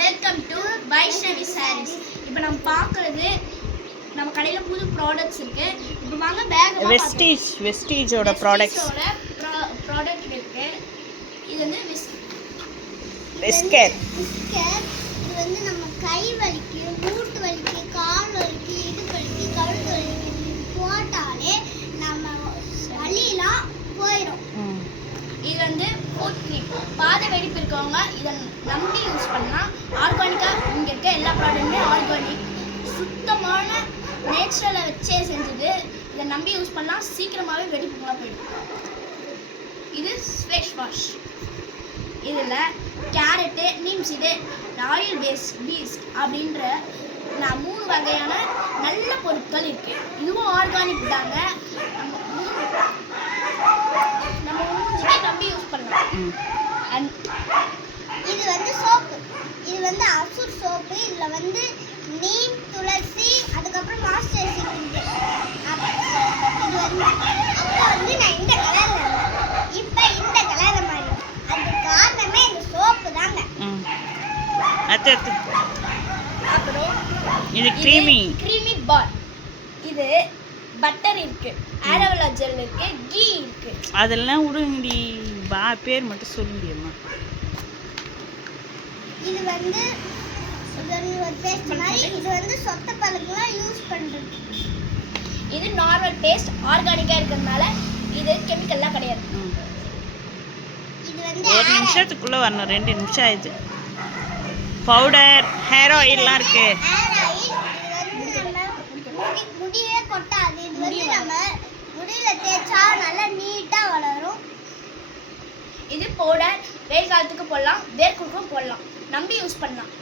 Welcome to Vaishnavi saris. இப்போ நம்ம பார்க்குறது நம்ம கடையில் புது ப்ராடக்ட்ஸ் இருக்கு. இப்போ வாங்க பேக் வெஸ்டீஜோட ப்ராடக்ட் இருக்கு. இது வந்து வெஸ்கேர். இது வந்து நம்ம கை வலிக்கு, மூட்டு வலிக்கு, கால் வலிக்கு, இடுப்பு வலிக்கு, கழுத்து வலிக்கு போட்டாலே நம்ம வலியெல்லாம் போயிடும். இது வந்து ஃபுட் க்ரீம். பாத வெடிப்பு இருக்கவங்க இதை நம்பி யூஸ் பண்ணலாம். ஆர்கானிக்காக இங்கே இருக்க எல்லா ப்ராடக்ட்டுமே ஆர்கானிக், சுத்தமான நேச்சுரலை வச்சே செஞ்சது. இதை நம்பி யூஸ் பண்ணலாம், சீக்கிரமாகவே வெடிப்புலாம் போயிடும். இது ஃபேஸ் வாஷ். இதில் carrot, neem seed, oil Beast அப்படின்ற 3 வகையான நல்ல பொருட்கள் இருக்குது. இதுவும் ஆர்கானிக் தாங்க. நம்ம மூஞ்சிக்கு நம்பி யூஸ் பண்ணலாம். இது வந்து சோப்பு. இது வந்து அசுர் சோப்பு. இதில் வந்து நீம், துளசி, அதுக்கப்புறம் மாய்ஸ்சரைசிங் இருக்கு. இது வந்து அப்போ வந்து நான் இந்த கலரில் இருந்தேன், இப்போ இந்த கலரில் மாறி. அது காரணமே இந்த சோப்பு தாங்க. அப்புறம் இது க்ரீமி பார். இது பட்டர் இருக்கு, ஆலோவேரா ஜெல் இருக்கு, கீ இருக்கு. அதெல்லாம் விடுங்கடி, பேர் மட்டும் சொல்லுங்கம்மா. இது வந்து ஒரு பேஸ்ட் மாதிரி. இது வந்து சொத்த பழங்கெல்லாம் யூஸ் பண்ணுறது. இது நார்மல் பேஸ்ட், ஆர்கானிக்காக இருக்கிறதுனால இது கெமிக்கல்லாம் கிடையாது. இது வந்து 1 நிமிஷத்துக்குள்ளே வரணும், 2 நிமிஷம் ஆயிடுது. பவுடர், ஹேர் ஆயில்லாம் இருக்கு. Hair oil. இது வந்து நம்ம முடியே கொட்டாது. இது வந்து நம்ம முடியில தேய்ச்சா நல்லா நீட்டாக வளரும். இது பவுடர் வெயில் காலத்துக்கு போடலாம், வேர்க்குக்கும் போடலாம். நம்பி யூஸ் பண்ணலாம்.